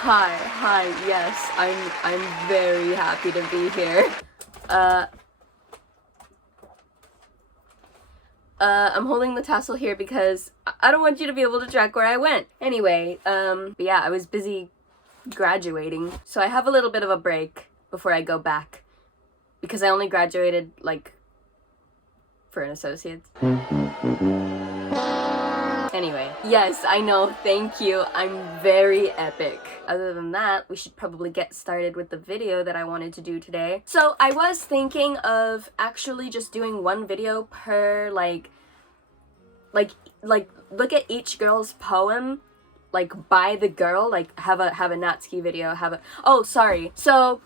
Hi, yes, I'm very happy to be here. I'm holding the tassel here because I don't want you to be able to track where I went. Anyway, but yeah, I was busy graduating, so I have a little bit of a break before I go back, because I only graduated, like, for an associate's. Anyway, yes, I know, thank you, I'm very epic. Other than that, we should probably get started with the video that I wanted to do today. So I was thinking of actually just doing one video per, like look at each girl's poem, like, by the girl, like, have a Natsuki video, oh, sorry. So,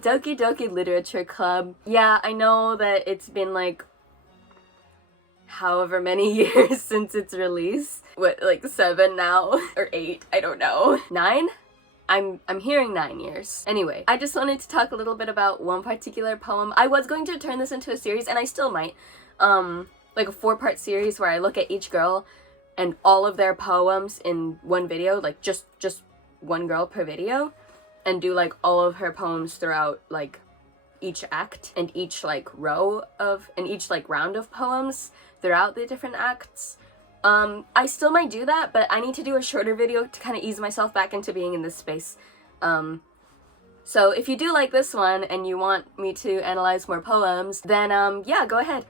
Doki Doki Literature Club. Yeah, I know that it's been, like, however many years since its release. What, like 7 now? Or 8? I don't know. 9? I'm hearing 9 years. Anyway, I just wanted to talk a little bit about one particular poem. I was going to turn this into a series, and I still might. Like a 4-part series where I look at each girl and all of their poems in one video, like just one girl per video, and do like all of her poems throughout like each act and each like each like round of poems throughout the different acts. I still might do that, but I need to do a shorter video to kind of ease myself back into being in this space. So if you do like this one and you want me to analyze more poems, then yeah, go ahead.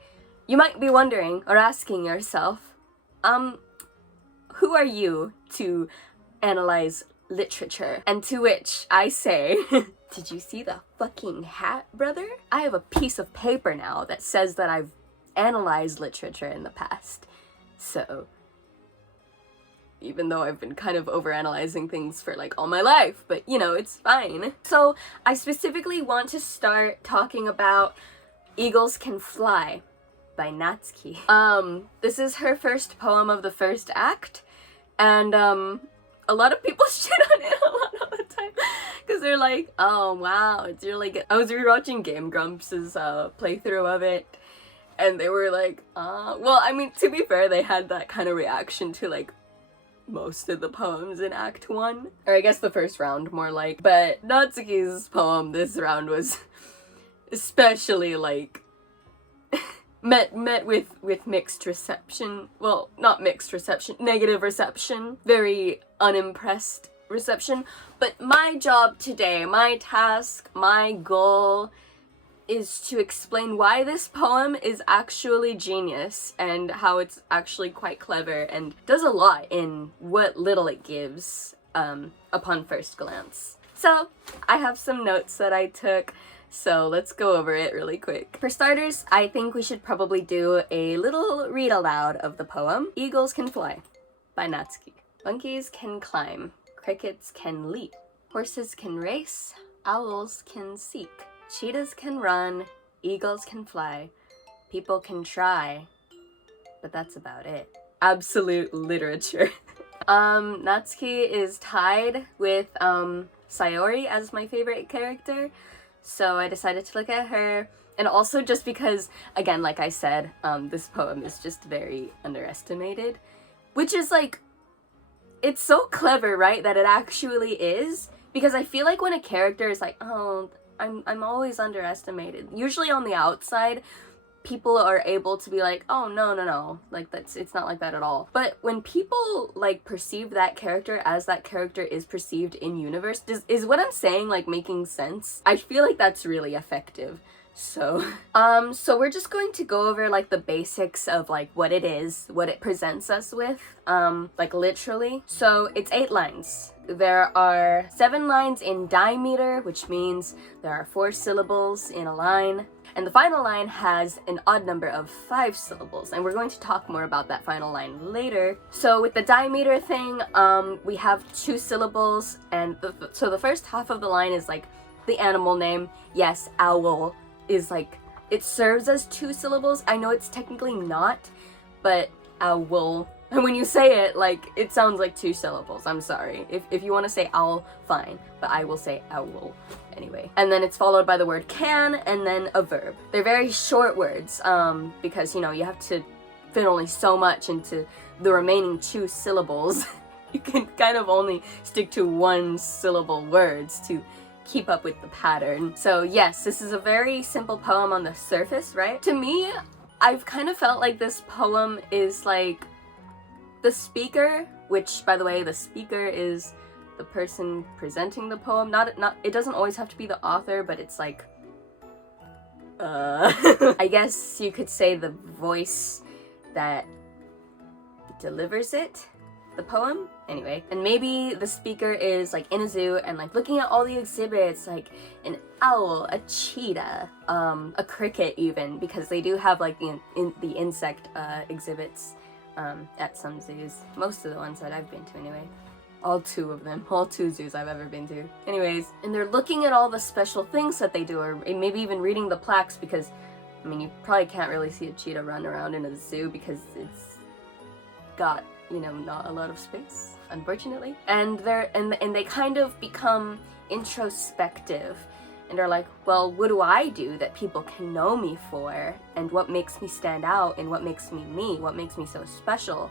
You might be wondering or asking yourself, who are you to analyze literature? And to which I say, did you see the fucking hat, brother? I have a piece of paper now that says that I've analyzed literature in the past. So, even though I've been kind of overanalyzing things for like all my life, but you know, it's fine. So, I specifically want to start talking about Eagles Can Fly by Natsuki. This is her first poem of the first act, and a lot of people shit on it a lot of the time, because they're like, oh wow, it's really good. I was rewatching Game Grumps' playthrough of it, and they were like, well, I mean, to be fair, they had that kind of reaction to like most of the poems in Act 1, or I guess the first round more like, but Natsuki's poem this round was especially like met with mixed reception. Well, not mixed reception, negative reception, very unimpressed reception. But my job today, my task, my goal is to explain why this poem is actually genius and how it's actually quite clever and does a lot in what little it gives upon first glance. So I have some notes that I took, so let's go over it really quick. For starters, I think we should probably do a little read aloud of the poem. Eagles can fly by Natsuki. Monkeys can climb. Crickets can leap. Horses can race. Owls can seek. Cheetahs can run. Eagles can fly. People can try. But that's about it. Absolute literature. Natsuki is tied with Sayori as my favorite character. So I decided to look at her, and also just because, again, like I said, this poem is just very underestimated, which is like, it's so clever, right, that it actually is, because I feel like when a character is like, oh, I'm always underestimated, usually on the outside, people are able to be like, oh, no, like, it's not like that at all. But when people, like, perceive that character as that character is perceived in universe, is what I'm saying, like, making sense? I feel like that's really effective. So, so we're just going to go over, like, the basics of, like, what it is, what it presents us with, like, literally. So, it's 8 lines. There are 7 lines in dimeter, which means there are 4 syllables in a line. And the final line has an odd number of 5 syllables, and we're going to talk more about that final line later. So with the dimeter thing, we have 2 syllables, and so the first half of the line is like the animal name. Yes, owl is like, it serves as 2 syllables. I know it's technically not, but owl, and when you say it, like, it sounds like 2 syllables. I'm sorry. If you want to say owl, fine, but I will say owl anyway. And then it's followed by the word can, and then a verb. They're very short words, because, you know, you have to fit only so much into the remaining 2 syllables. You can kind of only stick to one syllable words to keep up with the pattern. So yes, this is a very simple poem on the surface, right? To me, I've kind of felt like this poem is like the speaker, which by the way, the speaker is the person presenting the poem. Not it doesn't always have to be the author, but it's like I guess you could say the voice that delivers it, the poem, anyway. And maybe the speaker is like in a zoo and like looking at all the exhibits, like an owl, a cheetah, a cricket even, because they do have like the insect exhibits at some zoos. Most of the ones that I've been to anyway. All two of them. All two zoos I've ever been to. Anyways, and they're looking at all the special things that they do, or maybe even reading the plaques, because, I mean, you probably can't really see a cheetah run around in a zoo because it's got, you know, not a lot of space, unfortunately. And they kind of become introspective and are like, well, what do I do that people can know me for? And what makes me stand out? And what makes me me? What makes me so special?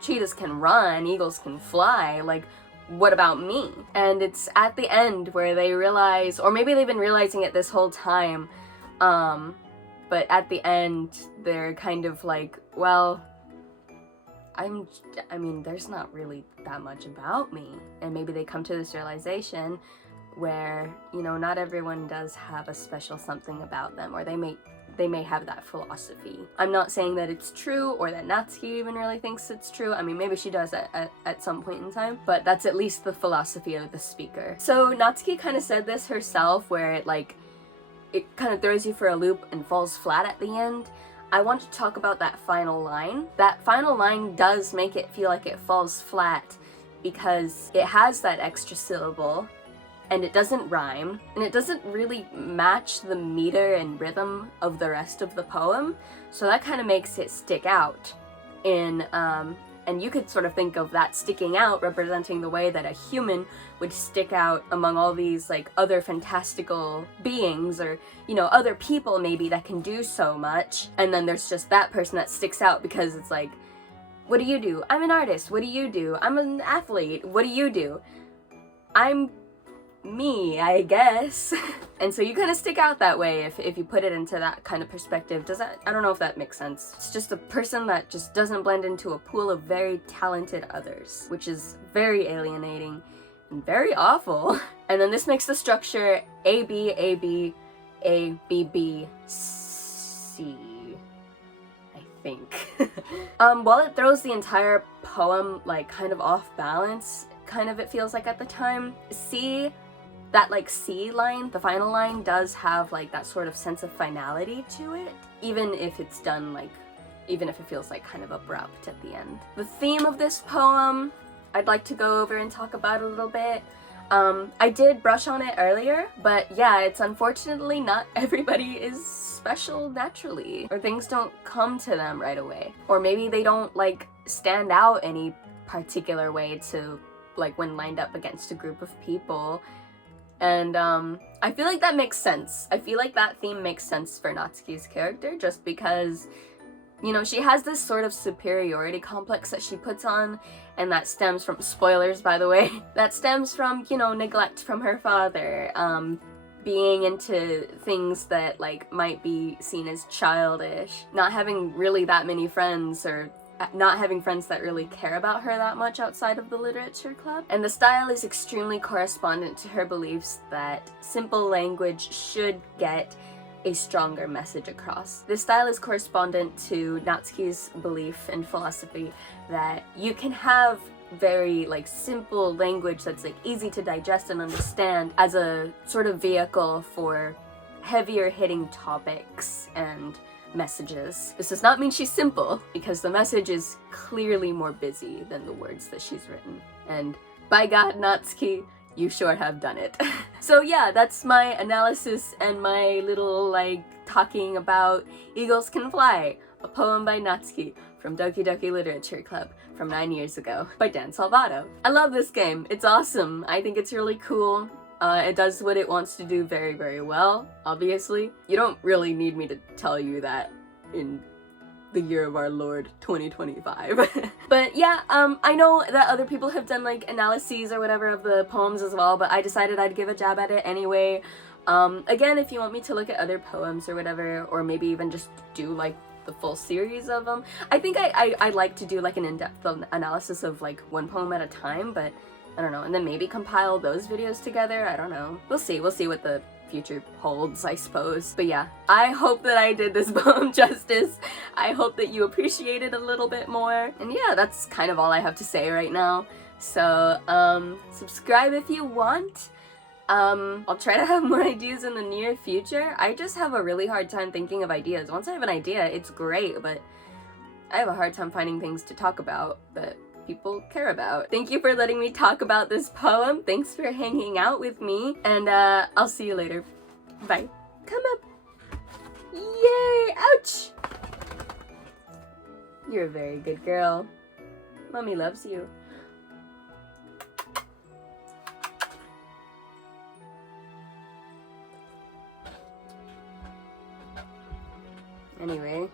Cheetahs can run, eagles can fly, like, what about me? And it's at the end where they realize, or maybe they've been realizing it this whole time, but at the end, they're kind of like, well, I mean, there's not really that much about me. And maybe they come to this realization where, you know, not everyone does have a special something about them, or they may have that philosophy. I'm not saying that it's true, or that Natsuki even really thinks it's true. I mean, maybe she does at some point in time, but that's at least the philosophy of the speaker. So Natsuki kind of said this herself, where it kind of throws you for a loop and falls flat at the end. I want to talk about that final line. That final line does make it feel like it falls flat because it has that extra syllable, and it doesn't rhyme, and it doesn't really match the meter and rhythm of the rest of the poem, so that kind of makes it stick out and you could sort of think of that sticking out representing the way that a human would stick out among all these like other fantastical beings, or, you know, other people maybe that can do so much, and then there's just that person that sticks out because it's like, what do you do? I'm an artist. What do you do? I'm an athlete. What do you do? I'm me, I guess. And so you kind of stick out that way if you put it into that kind of perspective. I don't know if that makes sense. It's just a person that just doesn't blend into a pool of very talented others, which is very alienating and very awful. And then this makes the structure A, B, A, B, A, B, B, C, I think. While it throws the entire poem like kind of off balance, kind of it feels like at the time, that like C line, the final line, does have like that sort of sense of finality to it, even if it's done like, even if it feels like kind of abrupt at the end. The theme of this poem, I'd like to go over and talk about a little bit. I did brush on it earlier, but yeah, it's unfortunately not everybody is special naturally, or things don't come to them right away, or maybe they don't like stand out any particular way to like when lined up against a group of people. And I feel like that makes sense. I feel like that theme makes sense for Natsuki's character, just because, you know, she has this sort of superiority complex that she puts on, and that stems from, spoilers by the way, that stems from, you know, neglect from her father, being into things that like might be seen as childish, not having really that many friends, or not having friends that really care about her that much outside of the literature club. And the style is extremely correspondent to her beliefs that simple language should get a stronger message across. This style is correspondent to Natsuki's belief and philosophy that you can have very like simple language that's like easy to digest and understand as a sort of vehicle for heavier hitting topics and messages. This does not mean she's simple, because the message is clearly more busy than the words that she's written. And by God, Natsuki, you sure have done it. So yeah, that's my analysis and my little like talking about Eagles Can Fly, a poem by Natsuki from Doki Doki Literature Club from 9 years ago by Dan Salvato. I love this game. It's awesome. I think it's really cool. It does what it wants to do very, very well, obviously. You don't really need me to tell you that in the year of our Lord 2025. But yeah, I know that other people have done like analyses or whatever of the poems as well, but I decided I'd give a jab at it anyway. Again, if you want me to look at other poems or whatever, or maybe even just do like the full series of them, I think I like to do like an in-depth analysis of like one poem at a time, but I don't know, and then maybe compile those videos together. I don't know. We'll see what the future holds, I suppose. But yeah, I hope that I did this poem justice. I hope that you appreciate it a little bit more. And yeah, that's kind of all I have to say right now. So, subscribe if you want. I'll try to have more ideas in the near future. I just have a really hard time thinking of ideas. Once I have an idea, it's great, but I have a hard time finding things to talk about that people care about. Thank you for letting me talk about this poem. Thanks for hanging out with me, and I'll see you later. Bye. Come up. Yay! Ouch! You're a very good girl. Mommy loves you. Anyway.